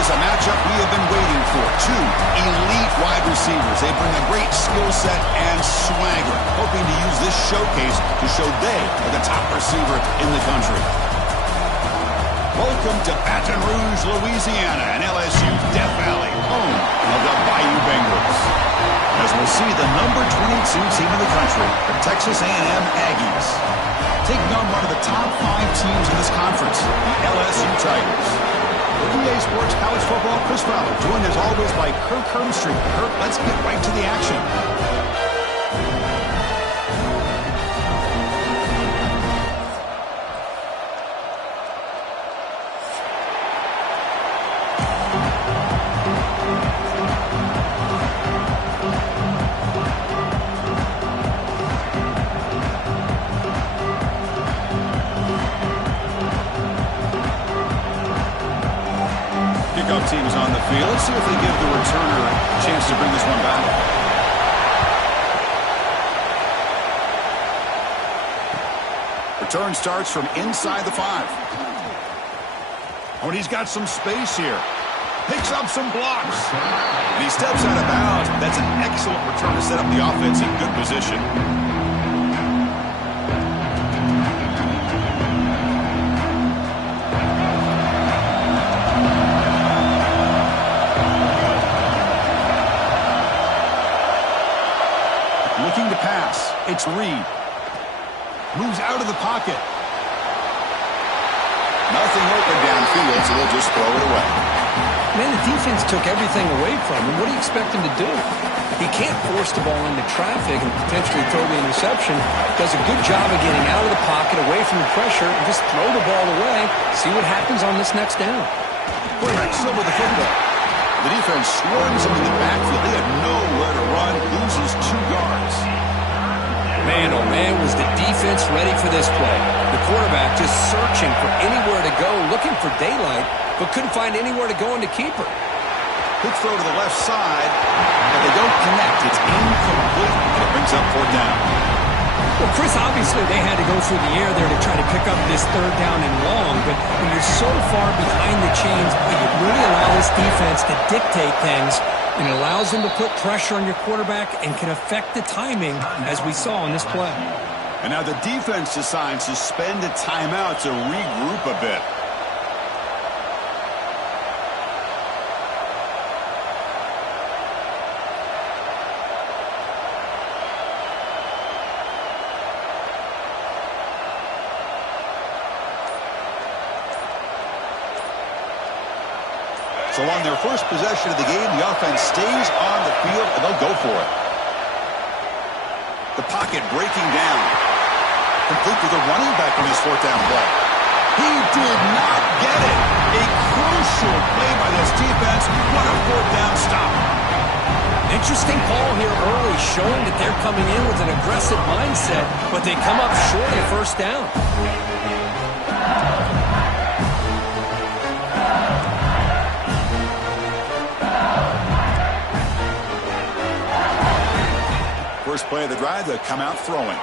is a matchup we have been waiting for. Two elite wide receivers. They bring a great skill set and swagger, hoping to use this showcase to show they are the top receiver in the country. Welcome to Baton Rouge, Louisiana, and LSU's Death Valley, home of the Bayou Bengals. As we'll see, the number 22 team in the country, the Texas A&M Aggies, taking on one of the top 5 teams in this conference, the LSU Tigers. For EA Sports College Football, Chris Fowler, joined as always by Kirk Hermstreet. Kirk, let's get right to the action. Team is on the field. Let's see if they give the returner a chance to bring this one back. Return starts from inside the 5. Oh, and he's got some space here. Picks up some blocks. And he steps out of bounds. That's an excellent return to set up the offense in good position. Looking to pass. It's Reed. Moves out of the pocket. Nothing open downfield, so they'll just throw it away. Man, the defense took everything away from him. What do you expect him to do? He can't force the ball into traffic and potentially throw the interception. Does a good job of getting out of the pocket, away from the pressure, and just throw the ball away. See what happens on this next down. Quarterback still with the football. The defense swarms him in the backfield. They have nowhere to run. Loses 2 yards. Man, oh man, was the defense ready for this play. The quarterback just searching for anywhere to go, looking for daylight, but couldn't find anywhere to go in the keeper. Quick throw to the left side, but they don't connect. It's incomplete, and it brings up 4th down. Well, Chris, obviously they had to go through the air there to try to pick up this 3rd down and long, but when you're so far behind the chains, you really allow this defense to dictate things, and it allows them to put pressure on your quarterback and can affect the timing, as we saw in this play. And now the defense decides to spend a timeout to regroup a bit. So on their first possession of the game, the offense stays on the field, and they'll go for it. The pocket breaking down. Complete with a running back on his 4th down play. He did not get it. A crucial play by this defense. What a 4th down stop. Interesting call here early, showing that they're coming in with an aggressive mindset, but they come up short of 1st down. First play of the drive, they'll come out throwing.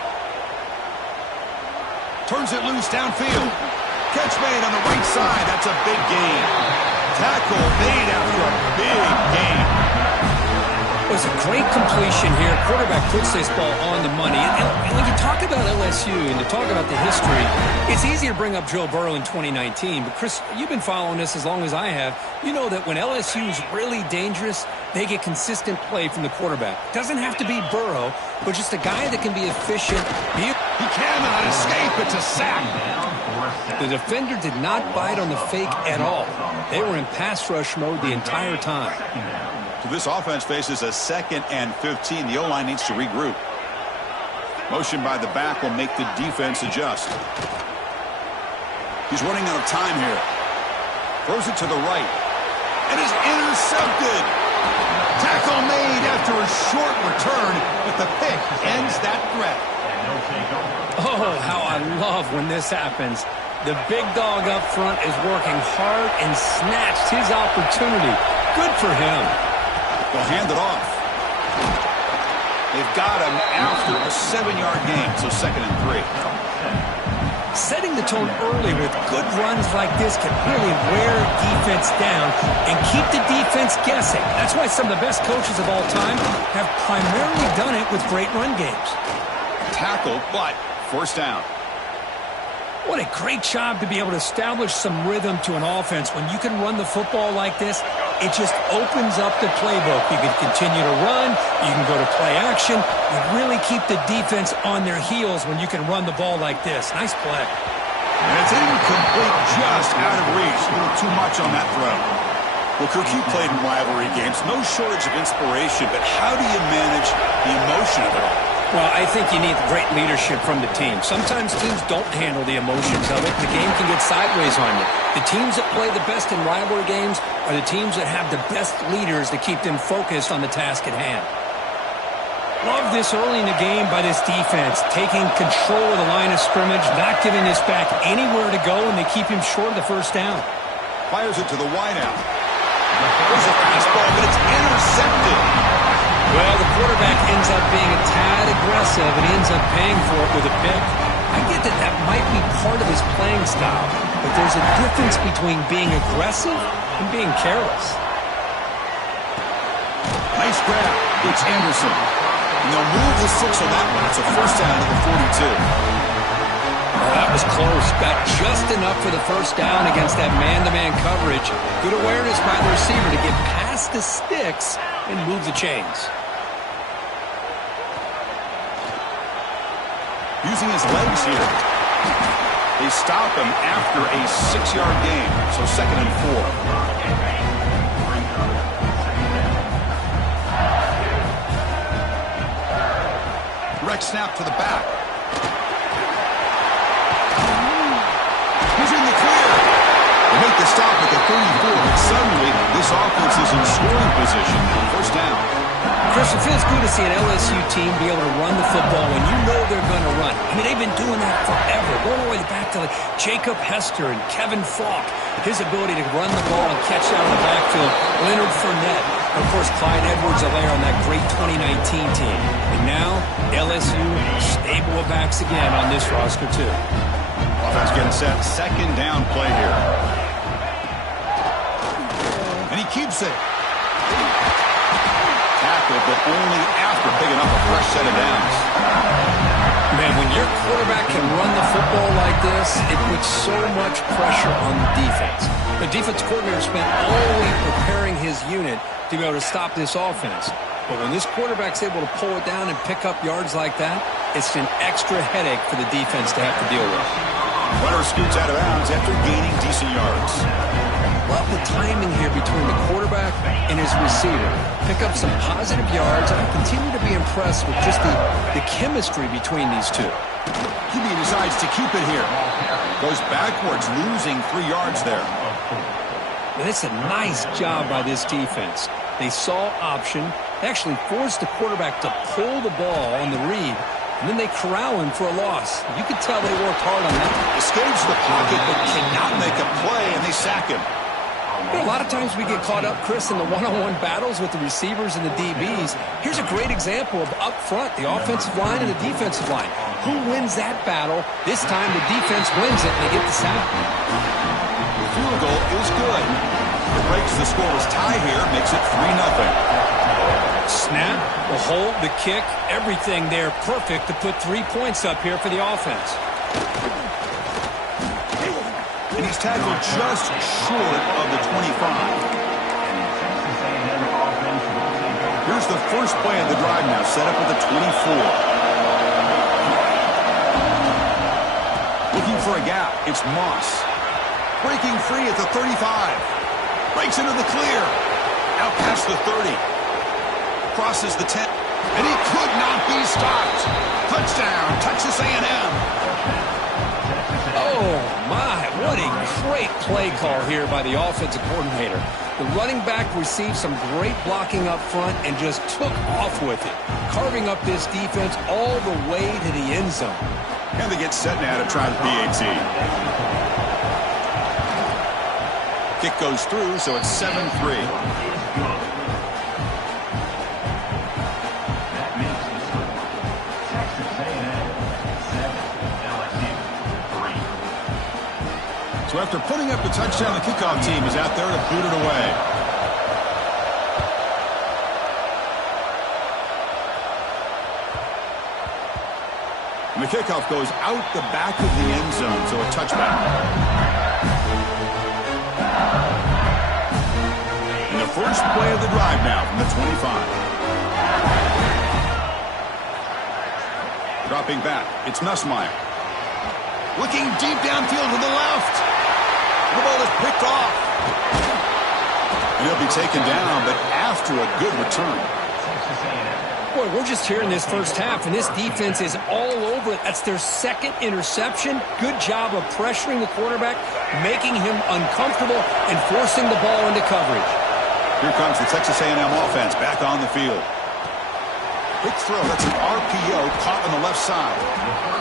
Turns it loose downfield. Catch made on the right side. That's a big gain. Tackle made after a big gain. It was a great completion here. Quarterback puts this ball on the money. And when you talk about LSU and to talk about the history, it's easy to bring up Joe Burrow in 2019. But, Chris, you've been following this as long as I have. You know that when LSU is really dangerous, they get consistent play from the quarterback. Doesn't have to be Burrow, but just a guy that can be efficient. He cannot escape. It's a sack. The defender did not bite on the fake at all. They were in pass rush mode the entire time. So this offense faces a 2nd and 15. The O-line needs to regroup. Motion by the back will make the defense adjust. He's running out of time here. Throws it to the right. And is intercepted. Tackle made after a short return, but the pick ends that threat. Oh, how I love when this happens. The big dog up front is working hard and snatched his opportunity. Good for him. They'll hand it off. They've got him after a 7-yard gain, so 2nd and 3. Setting the tone early with good runs like this can really wear defense down and keep the defense guessing. That's why some of the best coaches of all time have primarily done it with great run games. Tackle, but first down. What a great job to be able to establish some rhythm to an offense. When you can run the football like this, it just opens up the playbook. You can continue to run. You can go to play action. You really keep the defense on their heels when you can run the ball like this. Nice play. And it's incomplete, just out of reach. A little too much on that throw. Well, Cook, you played in rivalry games. No shortage of inspiration, but how do you manage the emotion of it all? Well, I think you need great leadership from the team. Sometimes teams don't handle the emotions of it. The game can get sideways on you. The teams that play the best in rivalry games are the teams that have the best leaders to keep them focused on the task at hand. Love this early in the game by this defense, taking control of the line of scrimmage, not giving this back anywhere to go, and they keep him short of the first down. Fires it to the wideout. There's a fastball, but it's intercepted. Well, the quarterback ends up being a tad aggressive, and he ends up paying for it with a pick. I get that that might be part of his playing style, but there's a difference between being aggressive and being careless. Nice grab. It's Anderson. And they'll move the 6 on that one. It's a first down to the 42. Oh, that was close. Got just enough for the first down against that man-to-man coverage. Good awareness by the receiver to get past the sticks and move the chains. Using his legs here. They stop him after a 6-yard gain. So 2nd and 4. Direct snap to the back. He's in the clear. They make the stop at the 34, but suddenly this offense is in scoring position. First down. Chris, it feels good to see an LSU team be able to run the football when you know they're going to run. I mean, they've been doing that forever, going all the way back to like Jacob Hester and Kevin Falk. His ability to run the ball and catch out of the backfield. Leonard Fournette. Of course, Clyde Edwards-Helaire on that great 2019 team. And now, LSU stable of backs again on this roster, too. Offense getting set. 2nd down play here. And he keeps it. Tackle, but only after picking up a fresh set of downs. Man, when your quarterback can run the football like this, it puts so much pressure on the defense. The defense coordinator spent all week preparing his unit to be able to stop this offense. But when this quarterback's able to pull it down and pick up yards like that, it's an extra headache for the defense to have to deal with. Runner scoots out of bounds after gaining decent yards. Love the timing here between the quarterback and his receiver. Pick up some positive yards, and I continue to be impressed with just the chemistry between these two. He decides to keep it here. Goes backwards, losing 3 yards there. And it's a nice job by this defense. They saw option. They actually forced the quarterback to pull the ball on the read, and then they corral him for a loss. You could tell they worked hard on that. Escapes the pocket, but cannot make a play, and they sack him. You know, a lot of times we get caught up, Chris, in the one-on-one battles with the receivers and the DBs. Here's a great example of up front, the offensive line and the defensive line. Who wins that battle? This time the defense wins it, and they get the sack. The field goal is good. It breaks the scoreless tie here, makes it 3-0. Snap, the hold, the kick, everything there perfect to put 3 points up here for the offense. And he's tackled just short of the 25. Here's the first play of the drive now, set up at the 24. Looking for a gap, it's Moss. Breaking free at the 35. Breaks into the clear. Out past the 30. Crosses the 10. And he could not be stopped. Touchdown, Texas A&M. Oh, my, what a great play call here by the offensive coordinator. The running back received some great blocking up front and just took off with it, carving up this defense all the way to the end zone. And they get set now to try the PAT. Kick goes through, so it's 7-3. So after putting up the touchdown, the kickoff team is out there to boot it away. And the kickoff goes out the back of the end zone, so a touchback. And the first play of the drive now from the 25. Dropping back, it's Nussmeier. Looking deep downfield to the left. The ball is picked off. And he'll be taken down, but after a good return. Boy, we're just here in this first half, and this defense is all over it. That's their second interception. Good job of pressuring the quarterback, making him uncomfortable, and forcing the ball into coverage. Here comes the Texas A&M offense back on the field. Quick throw, that's an RPO caught on the left side.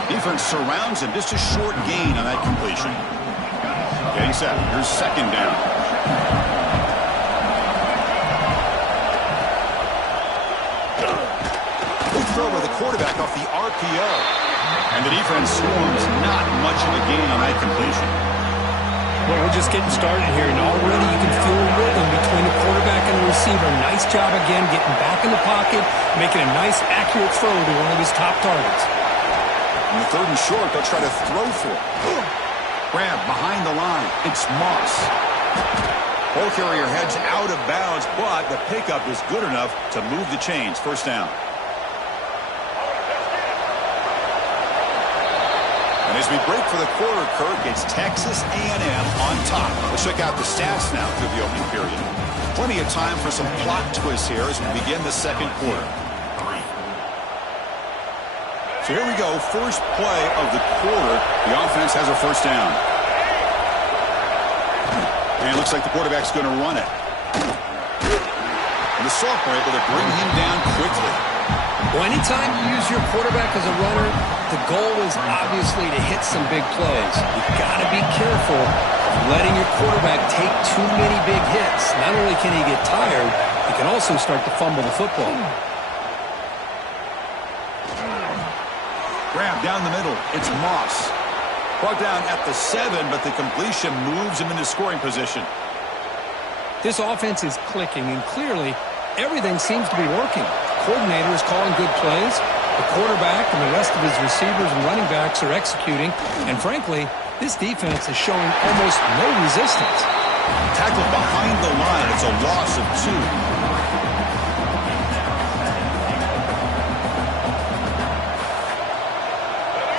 Defense surrounds him, just a short gain on that completion. Getting set, here's second down. Quick throw by the quarterback off the RPO. And the defense swarms, not much of a gain on that completion. Well, we're just getting started here, and already you can feel a rhythm between the quarterback and the receiver. Nice job again getting back in the pocket, making a nice, accurate throw to one of his top targets. On the third and short, they'll try to throw for it. Grab behind the line. It's Moss. Ball carrier heads out of bounds, but the pickup is good enough to move the chains. First down. And as we break for the quarter, Kirk, it's Texas A&M on top. Let's check out the stats now through the opening period. Plenty of time for some plot twists here as we begin the second quarter. So here we go, first play of the quarter. The offense has a first down. And it looks like the quarterback's going to run it. And the sophomore able to bring him down quickly. Well, anytime you use your quarterback as a runner, the goal is obviously to hit some big plays. You've got to be careful of letting your quarterback take too many big hits. Not only can he get tired, he can also start to fumble the football. Grab down the middle. It's Moss. Brought down at the 7, but the completion moves him into scoring position. This offense is clicking, and clearly everything seems to be working. The coordinator is calling good plays. The quarterback and the rest of his receivers and running backs are executing. And frankly, this defense is showing almost no resistance. Tackled behind the line. It's a loss of 2.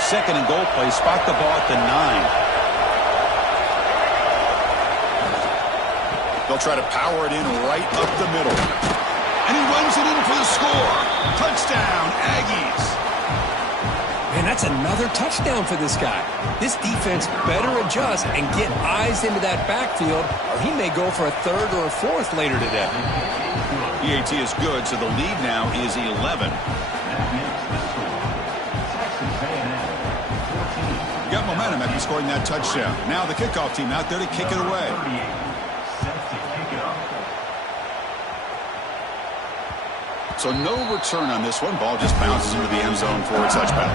Second and goal play. Spot the ball at the 9. They'll try to power it in right up the middle. And he runs it in for the score. Touchdown, Aggies. Man, that's another touchdown for this guy. This defense better adjust and get eyes into that backfield, or he may go for a third or a fourth later today. EAT is good, so the lead now is 11. Got momentum after scoring that touchdown. Now the kickoff team out there to kick it away. So no return on this one. Ball just bounces into the end zone for a touchback.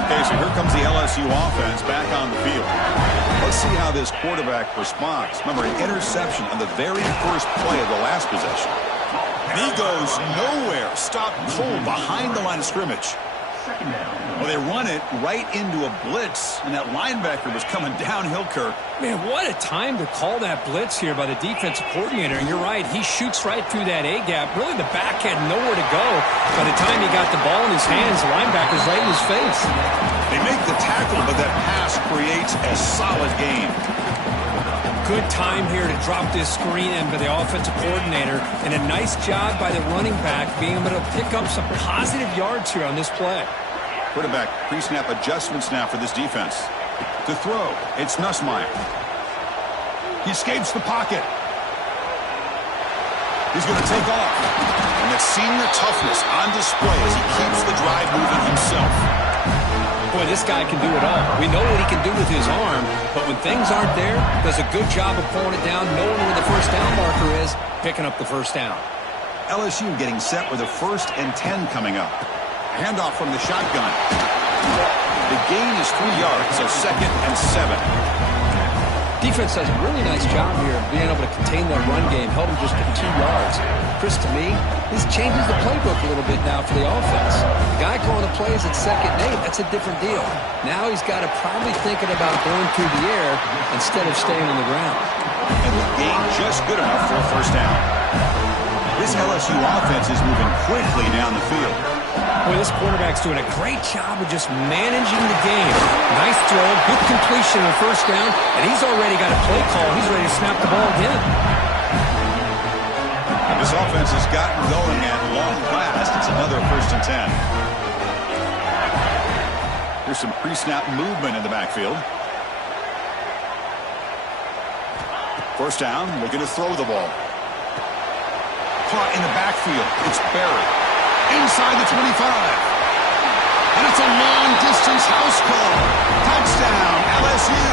Okay, so here comes the LSU offense back on the field. Let's see how this quarterback responds. Remember, an interception on the very first play of the last possession. And he goes nowhere. Stopped cold behind the line of scrimmage. Well, they run it right into a blitz, and that linebacker was coming downhill, Kirk. Man, what a time to call that blitz here by the defensive coordinator. And you're right, he shoots right through that A-gap. Really, the back had nowhere to go. By the time he got the ball in his hands, the linebacker's right in his face. They make the tackle, but that pass creates a solid gain. Good time here to drop this screen in by the offensive coordinator, and a nice job by the running back being able to pick up some positive yards here on this play. Quarterback pre-snap adjustments now for this defense. To throw, it's Nussmeier. He escapes the pocket. He's going to take off. And that senior toughness on display as he keeps the drive moving himself. Boy, this guy can do it all. We know what he can do with his arm, but when things aren't there, does a good job of pulling it down, knowing where the first down marker is, picking up the first down. LSU getting set with a 1st and 10 coming up. Handoff from the shotgun. The gain is 3 yards, so 2nd and 7. Defense does a really nice job here of being able to contain that run game, held him just at 2 yards. Chris, to me, this changes the playbook a little bit now for the offense. The guy calling the plays at 2nd and 8, that's a different deal. Now he's got to probably thinking about going through the air instead of staying on the ground. And the gain just good enough for a 1st down. This LSU offense is moving quickly down the field. Boy, this quarterback's doing a great job of just managing the game. Nice throw, good completion on 1st down, and he's already got a play call. He's ready to snap the ball again. This offense has gotten going at long last. It's another 1st and 10. Here's some pre-snap movement in the backfield. 1st down, looking to throw the ball. Caught in the backfield. It's buried. Inside the 25. And it's a long-distance house call. Touchdown, LSU.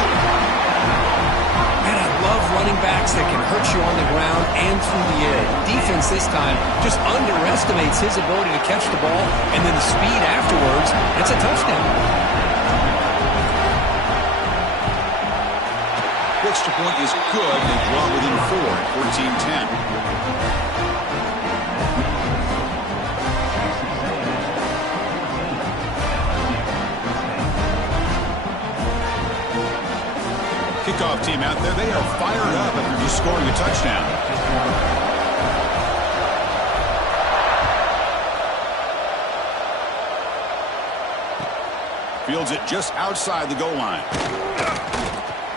Man, I love running backs that can hurt you on the ground and through the air. Defense this time just underestimates his ability to catch the ball, and then the speed afterwards. It's a touchdown. Extra point is good. They draw within 4 at 14-10. Kickoff team out there, they are fired up after just scoring a touchdown. Fields it just outside the goal line.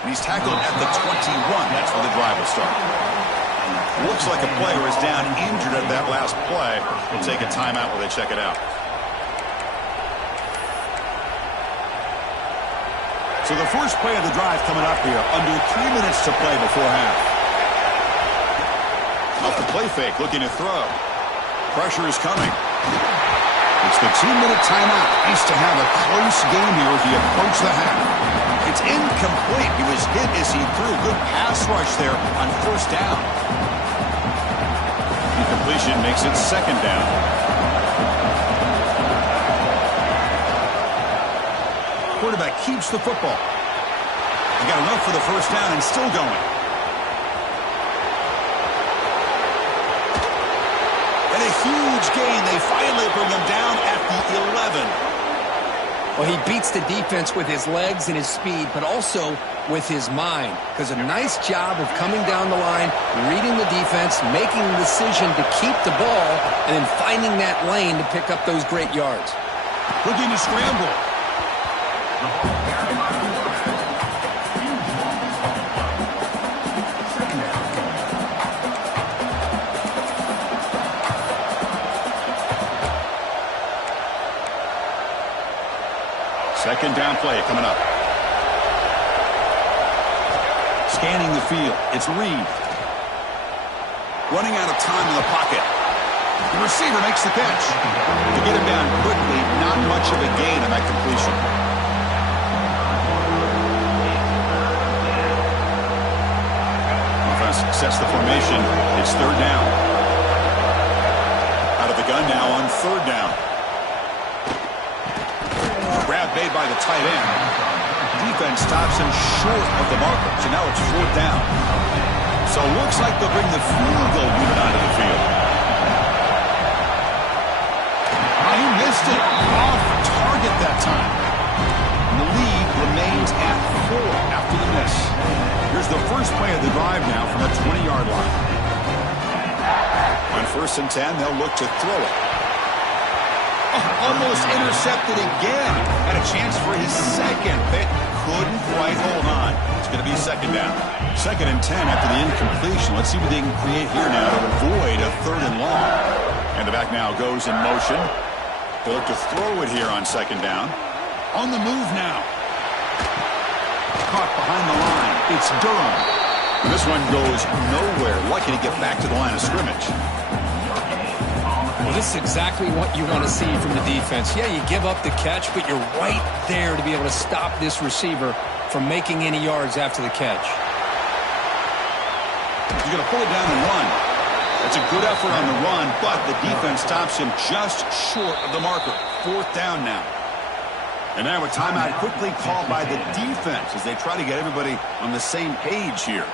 And he's tackled at the 21. That's where the drive will start. Looks like a player is down injured at that last play. We'll take a timeout while they check it out. So the first play of the drive coming up here, under 3 minutes to play before half. Off the play fake, looking to throw. Pressure is coming. It's the 2-minute timeout. Needs to have a close game here as he approaches the half. It's incomplete. He was hit as he threw. Good pass rush there on 1st down. Incompletion makes it 2nd down. Quarterback keeps the football. He got enough for the 1st down and still going. And a huge gain. They finally bring him down at the 11. Well, he beats the defense with his legs and his speed, but also with his mind. Because a nice job of coming down the line, reading the defense, making the decision to keep the ball, and then finding that lane to pick up those great yards. Looking to scramble. Second down play coming up. Scanning the field. It's Reed. Running out of time in the pocket. The receiver makes the catch. To get him down quickly, not much of a gain on that completion. Offense sets the formation. It's 3rd down. Out of the gun now on 3rd down. Grab made by the tight end. Defense stops him short of the marker. So now it's 4th down. So it looks like they'll bring the field goal unit onto the field. He missed it. Off target that time. And the lead remains at 4 after the miss. Here's the first play of the drive now from the 20-yard line. On 1st and 10, they'll look to throw it. Almost intercepted again. Had a chance for his 2nd. They couldn't quite hold on. It's going to be 2nd down. 2nd and 10 after the incompletion. Let's see what they can create here now to avoid a 3rd and long. And the back now goes in motion. They look to throw it here on 2nd down. On the move now. Caught behind the line. It's Durham. And this one goes nowhere. Lucky to get back to the line of scrimmage. Well, this is exactly what you want to see from the defense. Yeah, you give up the catch, but you're right there to be able to stop this receiver from making any yards after the catch. He's going to pull it down and run. That's a good effort on the run, but the defense stops him just short of the marker. 4th down now. And now a timeout quickly called by the defense as they try to get everybody on the same page here.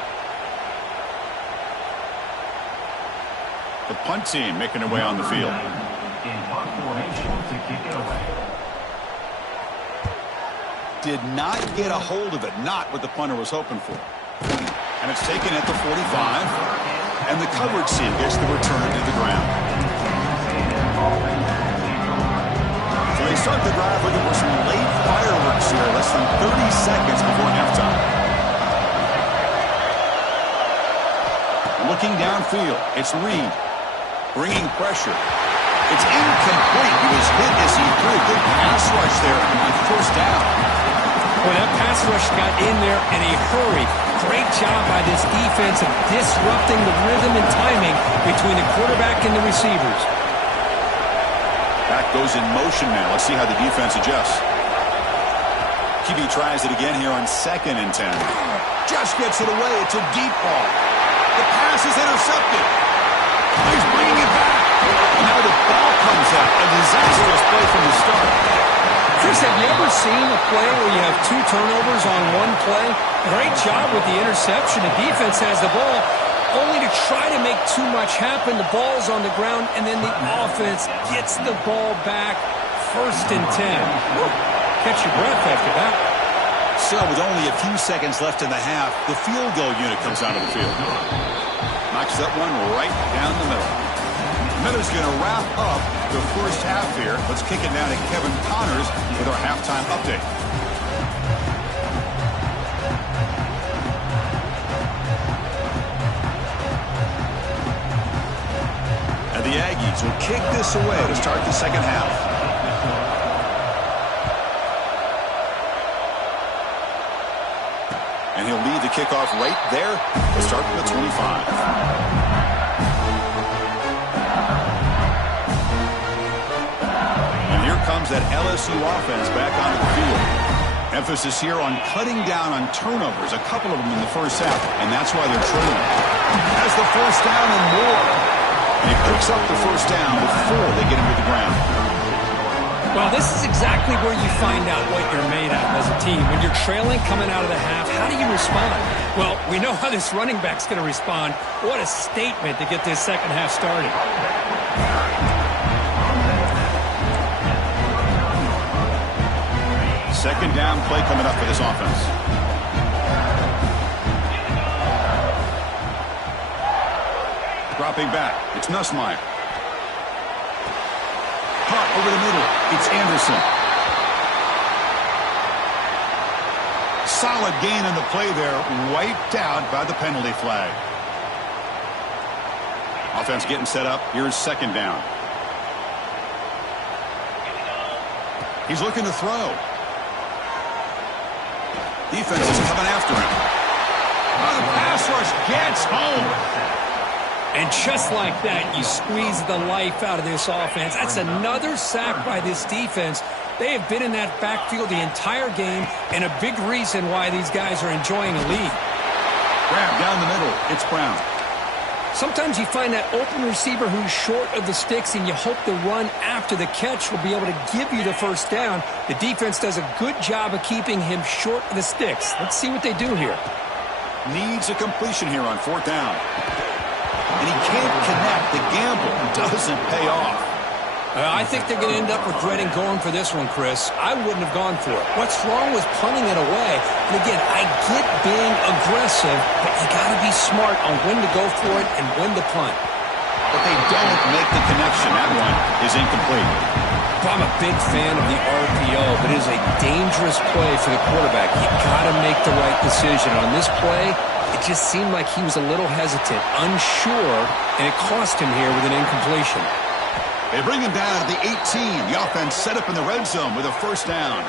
The punt team making their way on the field. In punt formation to kick it away. Did not get a hold of it, not what the punter was hoping for. And it's taken at the 45. And the coverage team gets the return to the ground. So they start the drive looking for some late fireworks here, less than 30 seconds before halftime. Looking downfield, it's Reed. Bringing pressure. It's incomplete. He was hit as he threw. Good pass rush there on first down. Well, that pass rush got in there in a hurry. Great job by this defense of disrupting the rhythm and timing between the quarterback and the receivers. Back goes in motion now. Let's see how the defense adjusts. Ky tries it again here on 2nd and 10. Just gets it away. It's a deep ball. The pass is intercepted. He's bringing it back. And now the ball comes out. A disastrous play from the start. Chris, have you ever seen a play where you have 2 turnovers on 1 play? Great job with the interception. The defense has the ball, only to try to make too much happen. The ball's on the ground, and then the offense gets the ball back. 1st and 10. Woo. Catch your breath after that. So with only a few seconds left in the half, the field goal unit comes out of the field. Knocks that one right down the middle. Miller's going to wrap up the first half here. Let's kick it down to Kevin Connors with our halftime update. And the Aggies will kick this away to start the second half. And he'll lead the kickoff right there to start from the 25. Comes that LSU offense back onto the field. Emphasis here on cutting down on turnovers, a couple of them in the first half, and that's why they're trailing. Has the first down and more. And he picks up the first down before they get him to the ground. Well, this is exactly where you find out what you're made of as a team. When you're trailing coming out of the half, how do you respond? Well, we know how this running back's going to respond. What a statement to get this second half started. Second down play coming up for this offense. Dropping back. It's Nussmeier. Caught over the middle. It's Anderson. Solid gain on the play there. Wiped out by the penalty flag. Offense getting set up. Here's 2nd down. He's looking to throw. Defense is coming after him. Oh, the pass rush gets home. And just like that, you squeeze the life out of this offense. That's another sack by this defense. They have been in that backfield the entire game, and a big reason why these guys are enjoying a lead. Grab down the middle. It's Brown. Sometimes you find that open receiver who's short of the sticks, and you hope the run after the catch will be able to give you the first down. The defense does a good job of keeping him short of the sticks. Let's see what they do here. Needs a completion here on 4th down. And he can't connect. The gamble doesn't pay off. I think they're going to end up regretting going for this one, Chris. I wouldn't have gone for it. What's wrong with punting it away? And again, I get being aggressive, but you got to be smart on when to go for it and when to punt. But they don't make the connection. That one is incomplete. I'm a big fan of the RPO, but it is a dangerous play for the quarterback. You got to make the right decision. On this play, it just seemed like he was a little hesitant, unsure, and it cost him here with an incompletion. They bring him down to the 18. The offense set up in the red zone with a first down.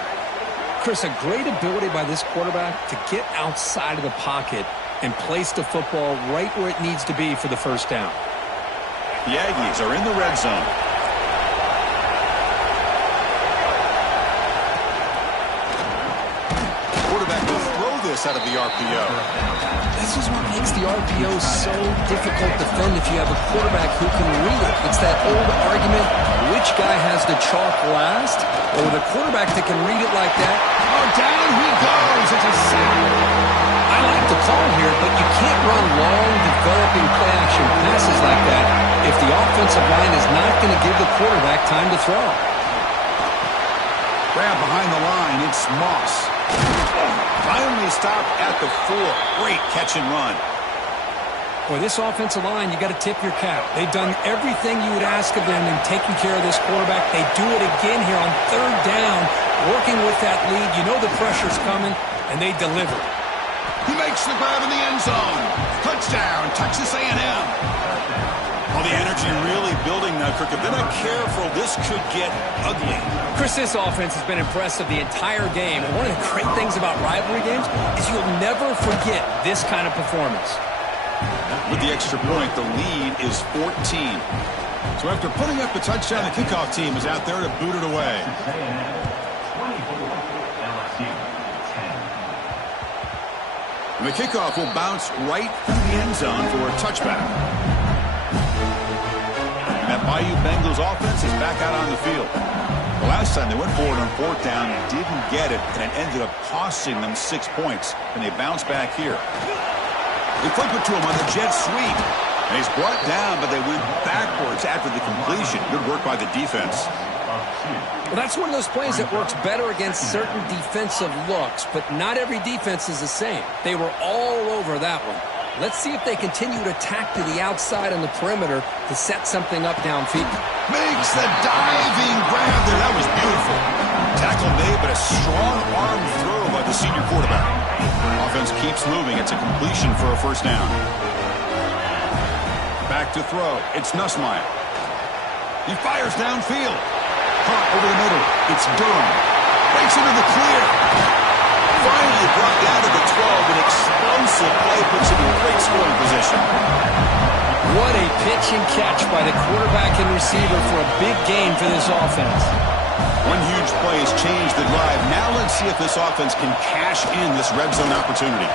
Chris, a great ability by this quarterback to get outside of the pocket and place the football right where it needs to be for the first down. The Aggies are in the red zone. Quarterback will throw this out of the RPO. This is what makes the RPO so difficult to defend if you have a quarterback who can read it. It's that old argument, which guy has the chalk last, or the quarterback that can read it like that. Oh, down he goes. It's a sack. I like the call here, but you can't run long, developing play-action passes like that if the offensive line is not going to give the quarterback time to throw. Grab behind the line. It's Moss. Finally stopped at the 4. Great catch and run. Boy, this offensive line, you got to tip your cap. They've done everything you would ask of them in taking care of this quarterback. They do it again here on 3rd down, working with that lead. You know the pressure's coming, and they deliver. He makes the grab in the end zone. Touchdown, Texas A&M. Well, the energy really building now, Kirk. If they're not careful, this could get ugly. Chris, this offense has been impressive the entire game. And one of the great things about rivalry games is you'll never forget this kind of performance. With the extra point, the lead is 14. So after putting up the touchdown, the kickoff team is out there to boot it away. And the kickoff will bounce right through the end zone for a touchback. And that Bayou Bengals offense is back out on the field. The last time they went forward on 4th down, didn't get it, and it ended up costing them 6 points. And they bounce back here. They flip it to him on the jet sweep. And he's brought down, but they went backwards after the completion. Good work by the defense. Well, that's one of those plays that works better against certain defensive looks, but not every defense is the same. They were all over that one. Let's see if they continue to attack to the outside on the perimeter to set something up downfield. Makes the diving grab there. That was beautiful. Tackle made, but a strong arm throw by the senior quarterback. Offense keeps moving. It's a completion for a 1st down. Back to throw. It's Nussmeier. He fires downfield. Caught over the middle. It's Durham. Breaks into the clear. Finally brought down to the 12. An explosive play puts him in great scoring position. What a pitch and catch by the quarterback and receiver for a big gain for this offense. One huge play has changed the drive. Now let's see if this offense can cash in this red zone opportunity.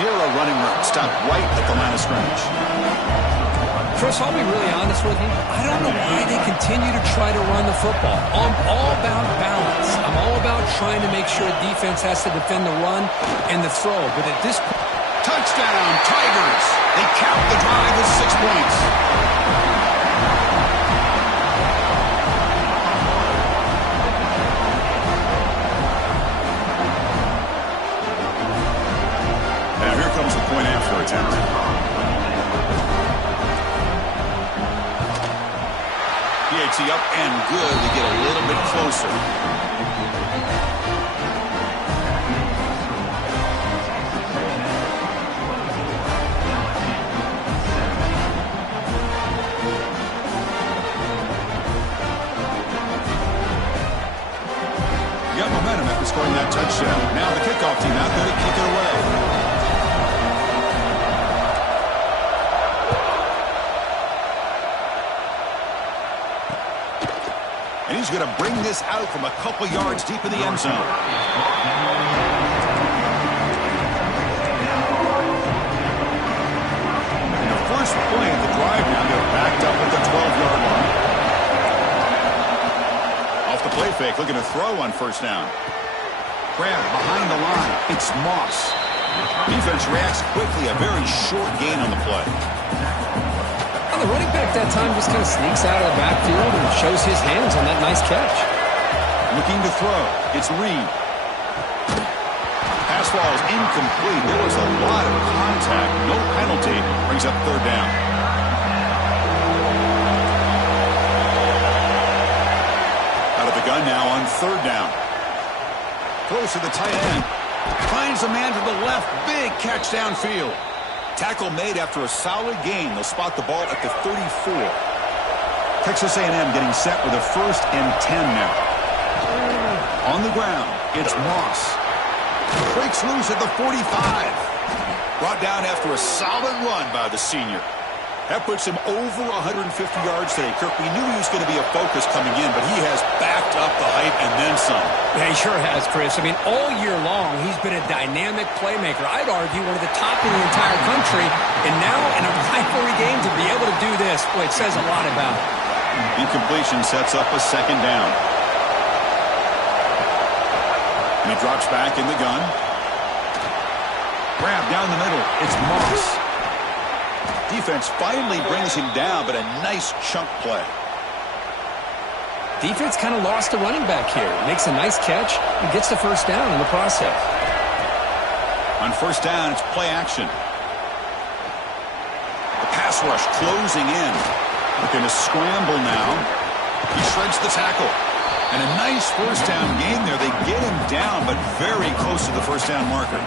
0 running room. Stopped right at the line of scrimmage. Chris, I'll be really honest with you. I don't know why they continue to try to run the football. I'm all about balance. I'm all about trying to make sure a defense has to defend the run and the throw. But at this point... Touchdown, Tigers. They cap the drive with 6 points. Now here comes the point after attempt. PAT up and good. We get a little bit closer. Got momentum after scoring that touchdown. Now the kickoff team out there to kick it away. And he's going to bring this out from a couple yards deep in the end zone. And the first play of the drive now, they're backed up at the 12-yard line. Off the play fake, looking to throw on 1st down. Grab behind the line. It's Moss. Defense reacts quickly. A very short gain on the play. The running back that time just kind of sneaks out of the backfield and shows his hands on that nice catch. Looking to throw. It's Reed. Pass ball is incomplete. There was a lot of contact. No penalty. Brings up 3rd down. Out of the gun now on 3rd down. Close to the tight end. Finds a man to the left. Big catch downfield. Tackle made after a solid gain. They'll spot the ball at the 34. Texas A&M getting set with a 1st and 10 now. On the ground, it's Moss. Breaks loose at the 45. Brought down after a solid run by the senior. That puts him over 150 yards today. Kirk, we knew he was going to be a focus coming in, but he has backed up the hype and then some. Yeah, he sure has, Chris. I mean, all year long, he's been a dynamic playmaker. I'd argue one of the top in the entire country. And now, in a rivalry game, to be able to do this, boy, it says a lot about it. Incompletion sets up a second down. And he drops back in the gun. Grab down the middle. It's Moss. Defense finally brings him down, but a nice chunk play. Defense kind of lost the running back here. Makes a nice catch and gets the first down in the process. On first down, it's play action. The pass rush closing in. Looking to scramble now. He shreds the tackle. And a nice first down gain there. They get him down, but very close to the first down marker.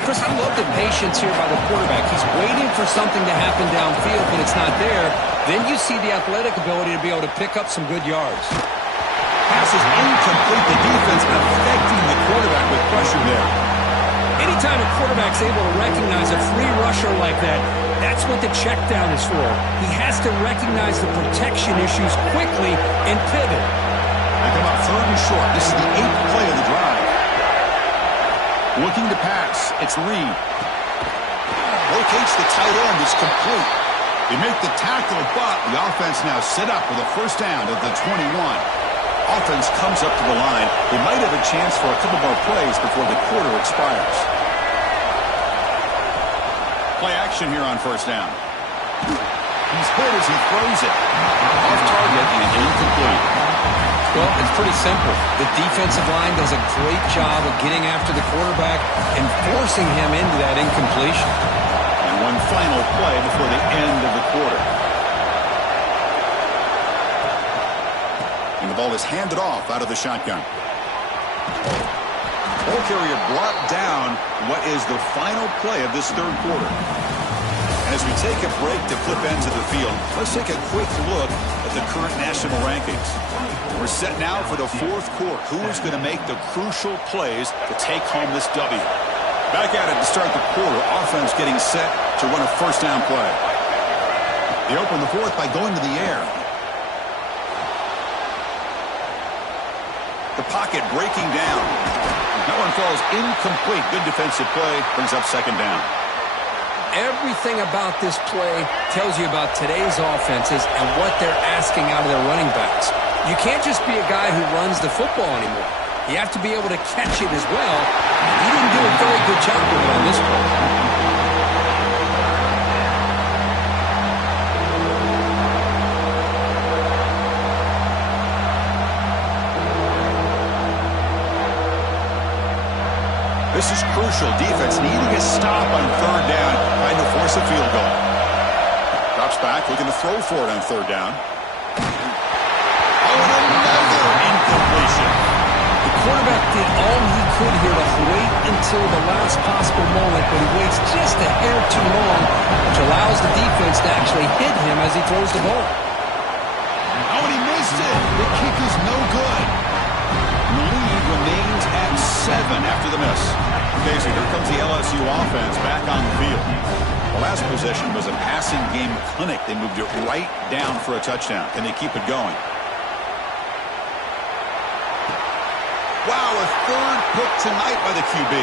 Chris, I love the patience here by the quarterback. He's waiting for something to happen downfield, but it's not there. Then you see the athletic ability to be able to pick up some good yards. Pass is incomplete. The defense affecting the quarterback with pressure there. Anytime a quarterback's able to recognize a free rusher like that, that's what the check down is for. He has to recognize the protection issues quickly and pivot. They come up third and short. This is the 8th play of the drive. Looking to pass. It's Reed. Locates the tight end. It's complete. They make the tackle, but the offense now set up with a first down at the 21. Offense comes up to the line. They might have a chance for a couple more plays before the quarter expires. Play action here on first down. He's hit as he throws it. Off target and incomplete. Well, it's pretty simple. The defensive line does a great job of getting after the quarterback and forcing him into that incompletion. And one final play before the end of the quarter. And the ball is handed off out of the shotgun. Ball carrier brought down what is the final play of this third quarter. And as we take a break to flip ends of the field, let's take a quick look at the current national rankings. We're set now for the fourth quarter. Who is going to make the crucial plays to take home this W? Back at it to start the quarter. Offense getting set to run a first down play. They open the fourth by going to the air. The pocket breaking down. That one falls incomplete. Good defensive play. Brings up second down. Everything about this play tells you about today's offenses and what they're asking out of their running backs. You can't just be a guy who runs the football anymore. You have to be able to catch it as well. He didn't do a very good job with it on this play. This is crucial. Defense needing a stop on third down, trying to force a field goal. Drops back, looking to throw for it on third down. Oh, and another incompletion. The quarterback did all he could here to wait until the last possible moment, but he waits just a hair too long, which allows the defense to actually hit him as he throws the ball. Oh, and he missed it. The kick is no good. And the lead remains at 7 after the miss. Okay, so here comes the LSU offense back on the field. The last possession was a passing game clinic. They moved it right down for a touchdown. Can they keep it going? Wow, a third pick tonight by the QB.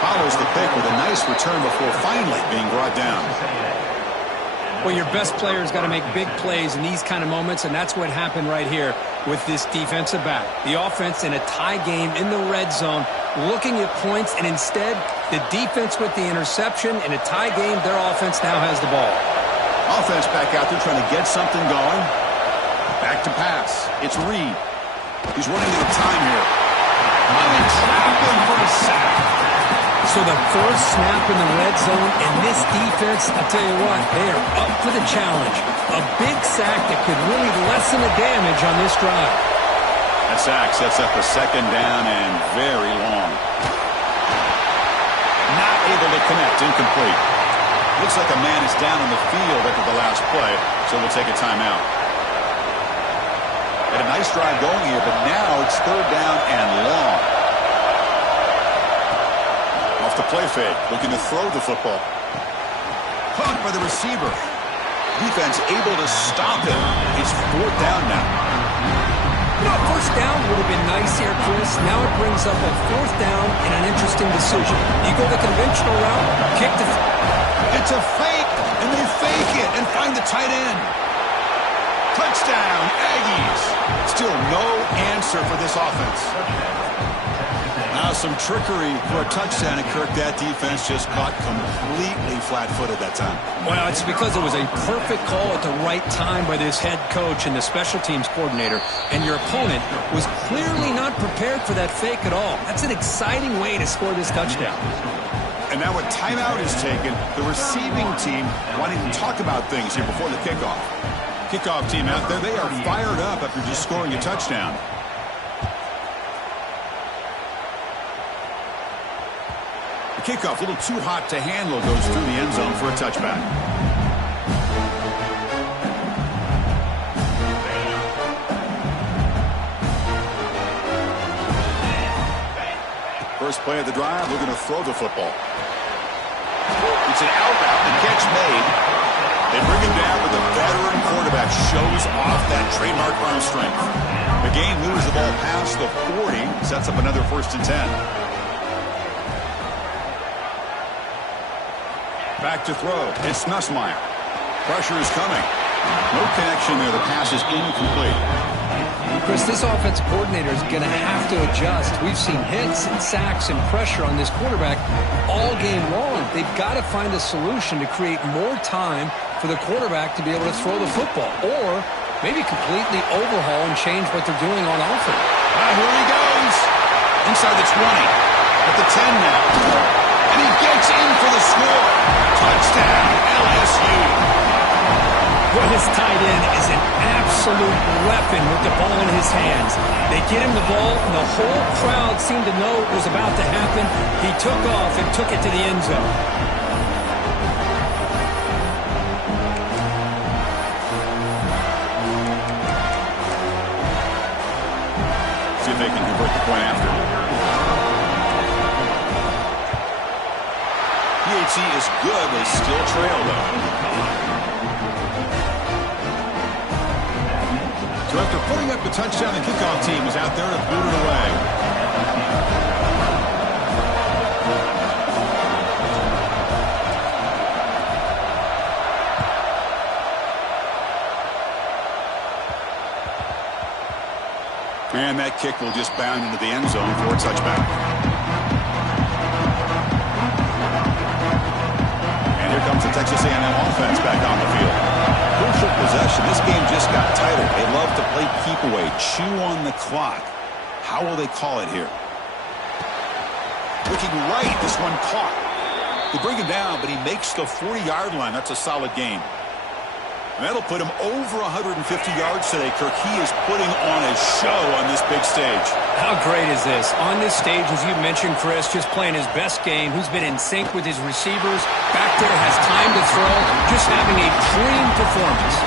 Follows the pick with a nice return before finally being brought down. Well, your best player's got to make big plays in these kind of moments, and that's what happened right here with this defensive back. The offense in a tie game in the red zone, looking at points, and instead, the defense with the interception. In a tie game, their offense now has the ball. Offense back out there trying to get something going. Back to pass. It's Reed. He's running out of time here. And trapping for a sack. So the first snap in the red zone, and this defense, I'll tell you what, they are up for the challenge. A big sack that could really lessen the damage on this drive. That sack sets up a second down and very long. Not able to connect, incomplete. Looks like a man is down on the field after the last play, so we'll take a timeout. Had a nice drive going here, but now it's third down and long. Off the play fake, looking to throw the football. Caught by the receiver. Defense able to stop him. It's 4th down now. You know, first down would have been nice here, Chris. Now it brings up a 4th down and an interesting decision. You go the conventional route, kick the... It's a fake, and they fake it and find the tight end. Touchdown, Aggies. Still no answer for this offense. Now some trickery for a touchdown, and Kirk, that defense just caught completely flat-footed that time. Well, it's because it was a perfect call at the right time by this head coach and the special teams coordinator, and your opponent was clearly not prepared for that fake at all. That's an exciting way to score this touchdown. And now a timeout is taken. The receiving team wanting to talk about things here before the kickoff. Kickoff team out there, they are fired up after just scoring a touchdown. The kickoff, a little too hot to handle, goes through the end zone for a touchback. First play of the drive, we're going to throw the football. It's an outbound, the catch made. They bring him down, but the veteran quarterback shows off that trademark arm strength. The game moves the ball past the 40, sets up another 1st and 10. Back to throw. It's Nussmeier. Pressure is coming. No connection there. The pass is incomplete. Chris, this offensive coordinator is going to have to adjust. We've seen hits and sacks and pressure on this quarterback all game long. They've got to find a solution to create more time for the quarterback to be able to throw the football, or maybe completely overhaul and change what they're doing on offense. Here he goes. Inside the 20. At the 10 now. And he gets in for the score. Touchdown, LSU. Well, this tight end is an absolute weapon with the ball in his hands. They get him the ball, and the whole crowd seemed to know it was about to happen. He took off and took it to the end zone. See if they can convert the point after. PHC is good, they still trail, though. So after putting up the touchdown, the kickoff team is out there to boot it away. And that kick will just bound into the end zone for a touchback. And here comes the Texas A&M offense back on the field. Crucial possession. This game just got tighter. They love to play keep away, chew on the clock. How will they call it here? Looking right, this one caught. They bring him down, but he makes the 40-yard line. That's a solid gain. And that'll put him over 150 yards today, Kirk. He is putting on a show on this big stage. How great is this? On this stage, as you mentioned, Chris, just playing his best game. Who's been in sync with his receivers. Back there, has time to throw. Just having a dream performance.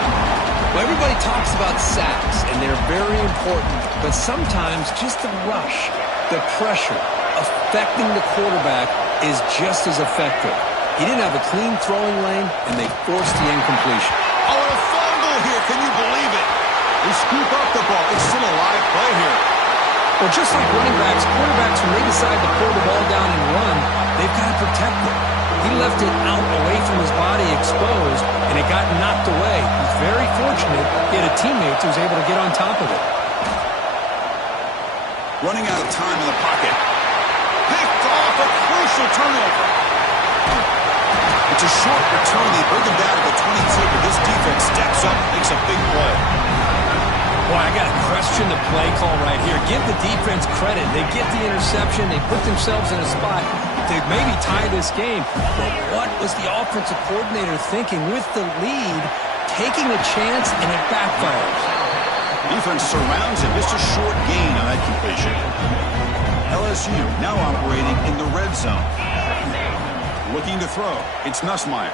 Well, everybody talks about sacks, and they're very important. But sometimes just the rush, the pressure, affecting the quarterback is just as effective. He didn't have a clean throwing lane, and they forced the incompletion. Oh, a fumble here. Can you believe it? They scoop up the ball. It's still a live play here. Well, just like running backs, quarterbacks, when they decide to pull the ball down and run, they've got to protect it. He left it out away from his body exposed, and it got knocked away. He's very fortunate he had a teammate who was able to get on top of it. Running out of time in the pocket. Picked off, a crucial turnover. It's a short return. They bring him down to the 22, but this defense steps up and makes a big play. Boy, I got to question the play call right here. Give the defense credit. They get the interception. They put themselves in a spot to maybe tie this game. But what was the offensive coordinator thinking with the lead, taking a chance, and it backfires? Defense surrounds him. Just a short gain on that completion. LSU now operating in the red zone. Looking to throw. It's Nussmeier.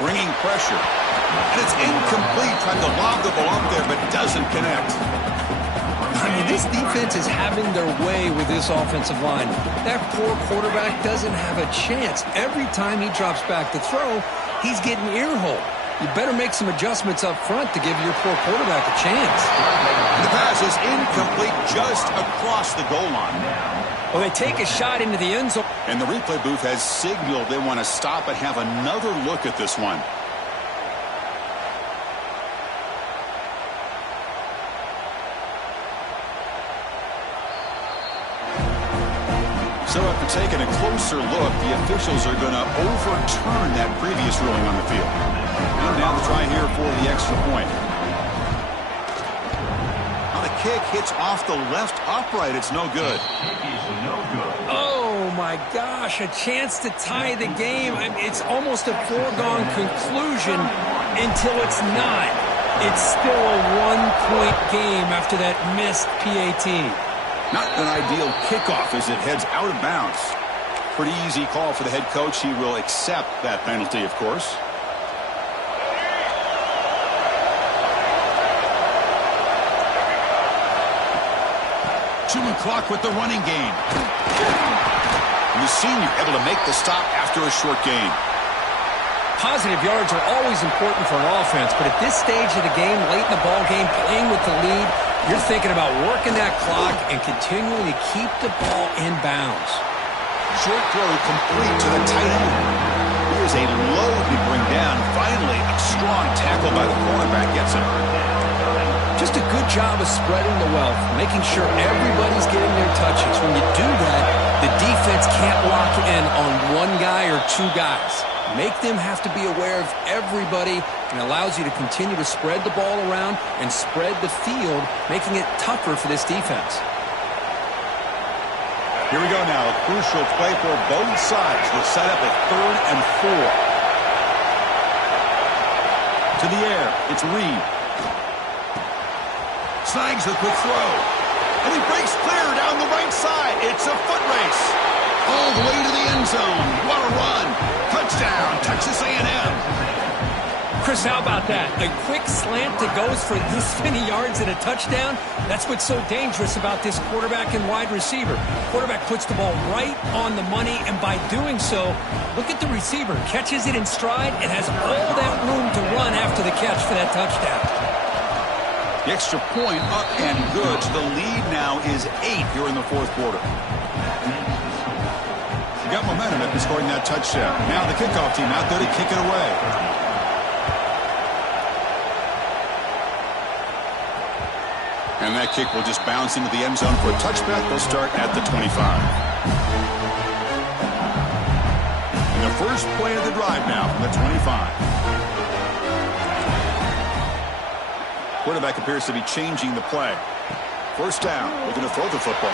Bringing pressure. And it's incomplete. Trying to lob the ball up there, but doesn't connect. I mean, this defense is having their way with this offensive line. That poor quarterback doesn't have a chance. Every time he drops back to throw, he's getting earholed. You better make some adjustments up front to give your poor quarterback a chance. The pass is incomplete just across the goal line. Well, they take a shot into the end zone. And the replay booth has signaled they want to stop and have another look at this one. So after taking a closer look, the officials are going to overturn that previous ruling on the field. And now the try here for the extra point. Now the kick hits off the left upright. It's no good. Oh, my gosh. A chance to tie the game. I mean, it's almost a foregone conclusion until it's not. It's still a one-point game after that missed PAT. Not an ideal kickoff as it heads out of bounds. Pretty easy call for the head coach. He will accept that penalty, of course. Chewing clock with the running game. And the senior able to make the stop after a short gain. Positive yards are always important for an offense, but at this stage of the game, late in the ball game, playing with the lead, you're thinking about working that clock and continuing to keep the ball in bounds. Short throw complete to the tight end. Here's a load to bring down. Finally, a strong tackle by the cornerback gets him. Just a good job of spreading the wealth, making sure everybody's getting their touches. When you do that, the defense can't lock in on one guy or two guys. Make them have to be aware of everybody, and allows you to continue to spread the ball around and spread the field, making it tougher for this defense. Here we go now. A crucial play for both sides. They'll set up a 3rd and 4. To the air. It's Reed. Snags the quick throw. And he breaks clear down the right side. It's a foot race. All the way to the end zone. What a run. Touchdown, Texas A&M. Chris, how about that? A quick slant that goes for this many yards and a touchdown. That's what's so dangerous about this quarterback and wide receiver. Quarterback puts the ball right on the money, and by doing so, look at the receiver. Catches it in stride and has all that room to run after the catch for that touchdown. The extra point up and good. So the lead now is 8 here in the 4th quarter. Got momentum after scoring that touchdown. Now the kickoff team out there to kick it away. And that kick will just bounce into the end zone for a touchback. They'll start at the 25. And the first play of the drive now from the 25. Quarterback appears to be changing the play. First down, looking to throw the football.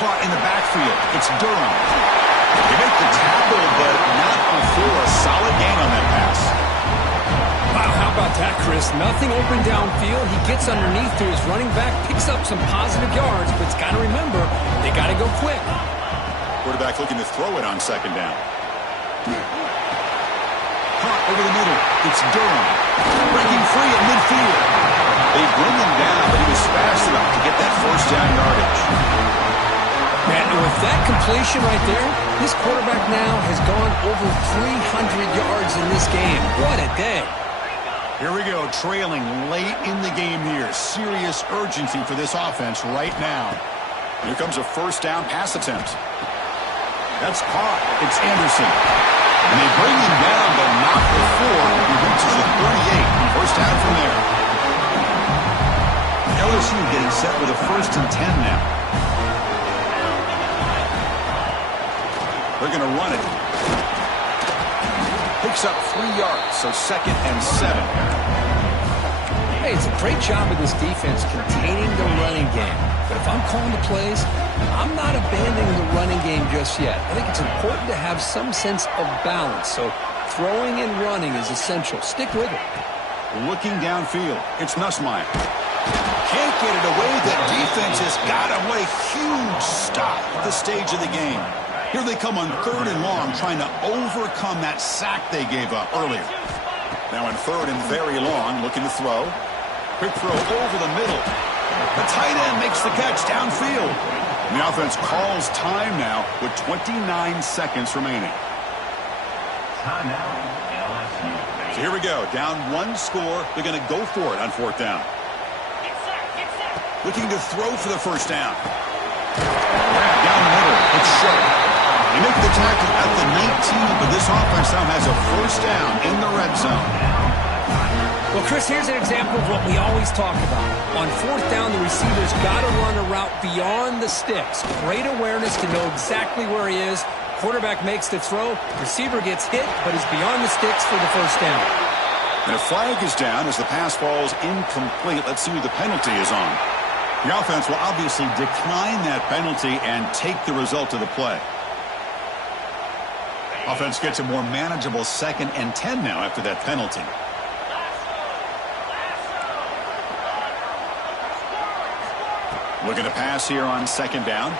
Caught in the backfield. It's Durham. They make the tackle, but not before a solid gain on that pass. Wow, how about that, Chris? Nothing open downfield. He gets underneath to his running back, picks up some positive yards, but it's got to remember, they got to go quick. Quarterback looking to throw it on 2nd down. Caught over the middle. It's Durham. Breaking free at midfield. They bring him down, but he was fast enough to get that 1st down yardage. Man, with that completion right there, this quarterback now has gone over 300 yards in this game. What a day. Here we go, trailing late in the game here. Serious urgency for this offense right now. Here comes a 1st down pass attempt. That's caught. It's Anderson. And they bring him down, but not before he reaches the 38. 1st down from there. LSU getting set with a 1st and 10 now. They're going to run it. Picks up 3 yards, so 2nd and 7. Hey, it's a great job of this defense containing the running game. But if I'm calling the plays, I'm not abandoning the running game just yet. I think it's important to have some sense of balance. So throwing and running is essential. Stick with it. Looking downfield, it's Nussmeier. Can't get it away. The defense has got him. What a huge stop at this stage of the game. Here they come on 3rd and long, trying to overcome that sack they gave up earlier. Now on 3rd and very long, looking to throw. Quick throw over the middle. The tight end makes the catch downfield. And the offense calls time now with 29 seconds remaining. Timeout, LSU. So here we go. Down one score. They're going to go for it on fourth down. Looking to throw for the first down. Down the middle. It's short. They make the tackle at the 19, but this offense now has a first down in the red zone. Well, Chris, here's an example of what we always talk about. On fourth down, the receiver's got to run a route beyond the sticks. Great awareness to know exactly where he is. Quarterback makes the throw. Receiver gets hit, but is beyond the sticks for the first down. And a flag is down as the pass falls incomplete. Let's see who the penalty is on. The offense will obviously decline that penalty and take the result of the play. Offense gets a more manageable 2nd and 10 now after that penalty. Looking to pass here on 2nd down.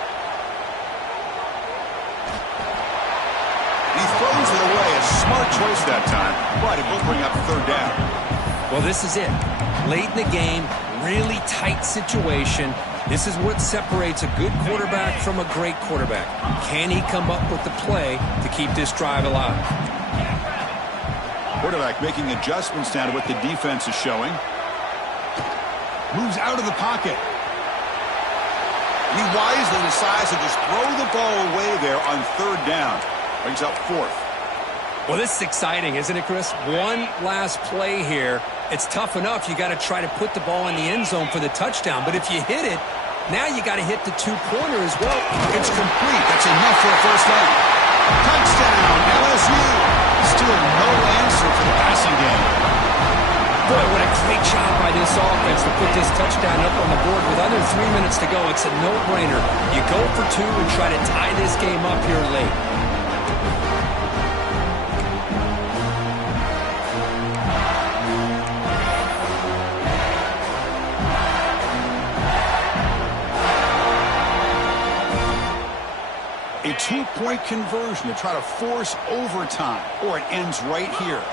He throws it away. A smart choice that time, but it will bring up 3rd down. Well, this is it. Late in the game, really tight situation. This is what separates a good quarterback from a great quarterback. Can he come up with the play to keep this drive alive? Quarterback making adjustments now to what the defense is showing. Moves out of the pocket. He wisely decides to just throw the ball away there on 3rd down. Brings up 4th. Well, this is exciting, isn't it, Chris? One last play here. It's tough enough. You got to try to put the ball in the end zone for the touchdown. But if you hit it, now you got to hit the 2-pointer as well. It's complete. That's enough for a first down. Touchdown, LSU. Still no answer for the passing game. Boy, what a great job by this offense to put this touchdown up on the board with under 3 minutes to go. It's a no-brainer. You go for 2 and try to tie this game up here late. A 2-point conversion to try to force overtime, or it ends right here.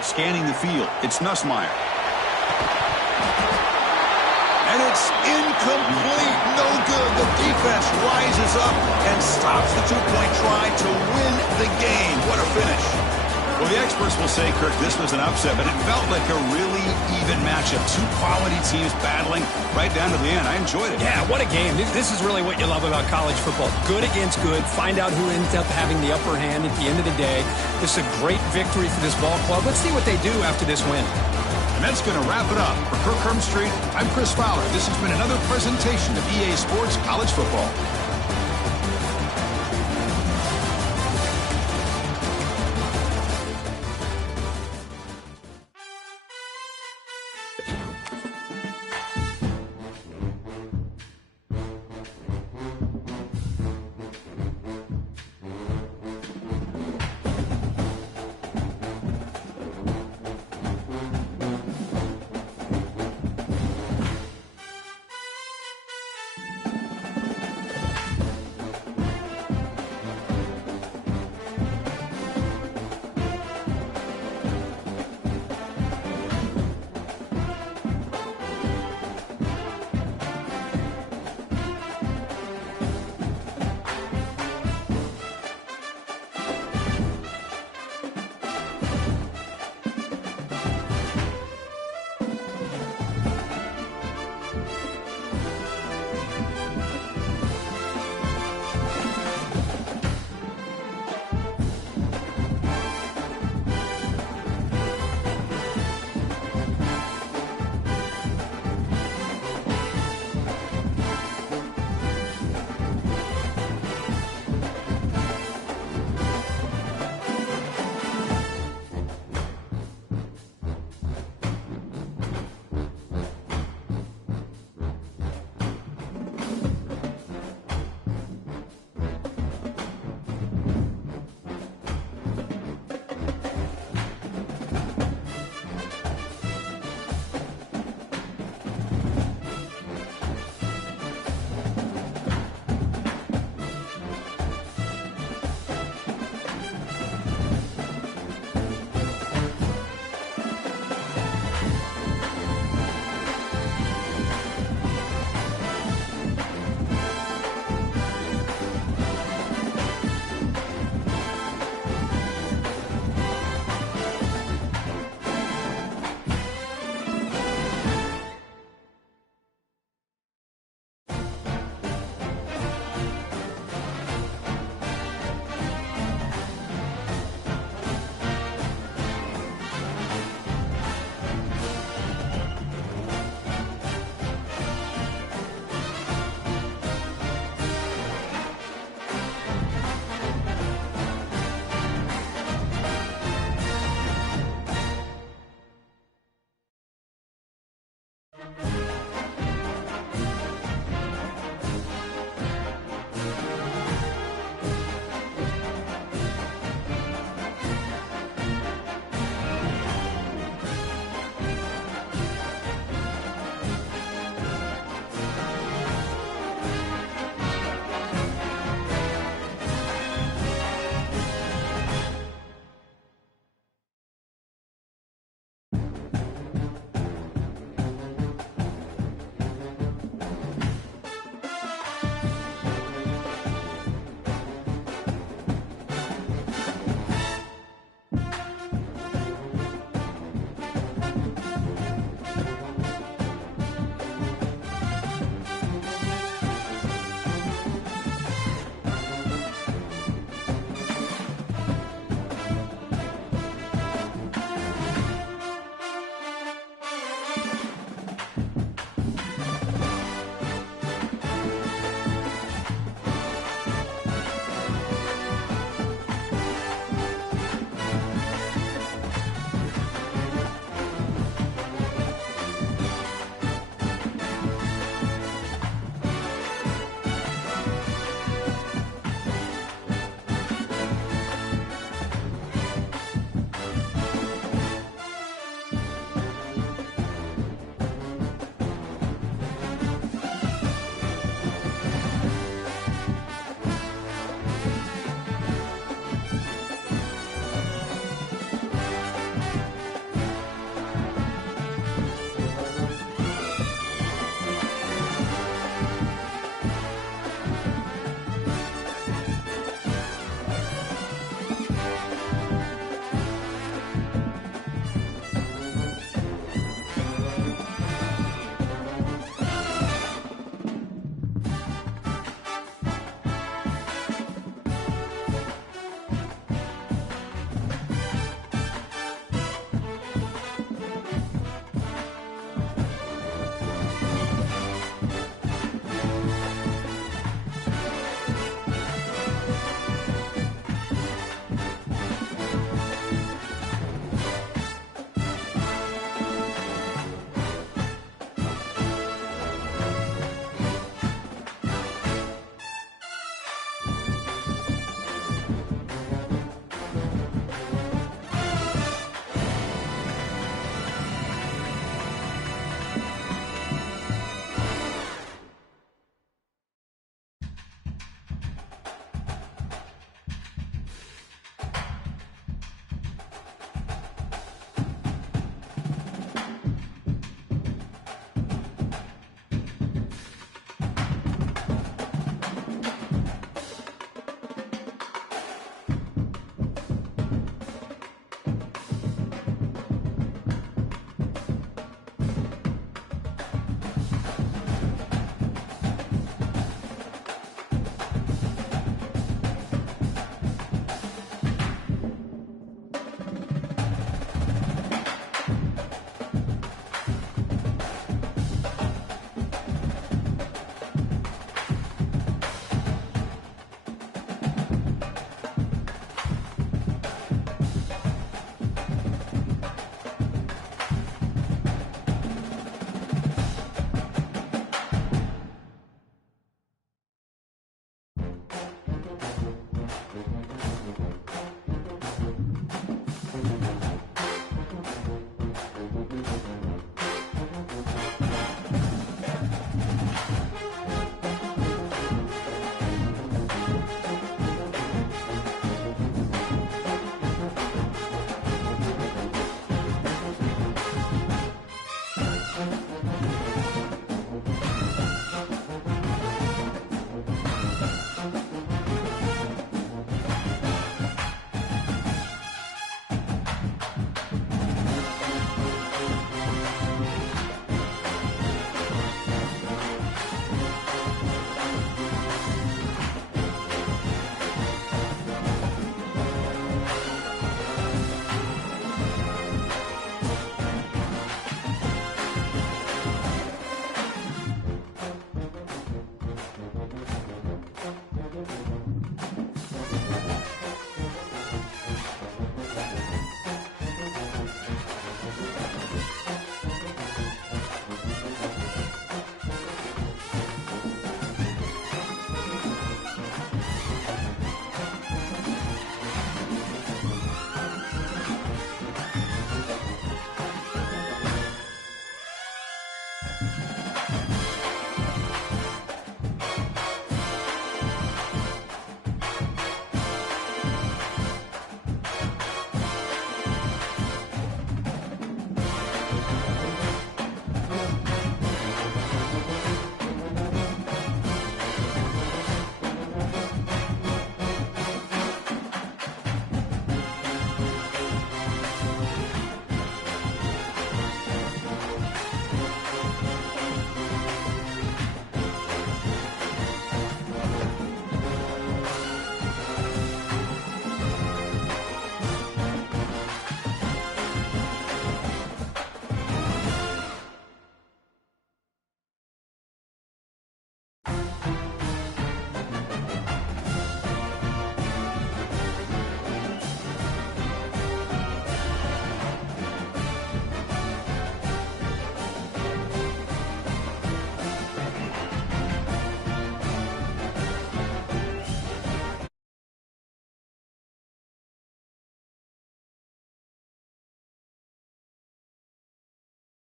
Scanning the field, it's Nussmeier. And it's incomplete, no good. The defense rises up and stops the 2-point try to win the game. What a finish. Well, the experts will say, Kirk, this was an upset, but it felt like a really even matchup. 2 quality teams battling right down to the end. I enjoyed it. Yeah, what a game. This is really what you love about college football. Good against good. Find out who ends up having the upper hand at the end of the day. This is a great victory for this ball club. Let's see what they do after this win. And that's going to wrap it up. For Kirk Street, I'm Chris Fowler. This has been another presentation of EA Sports College Football.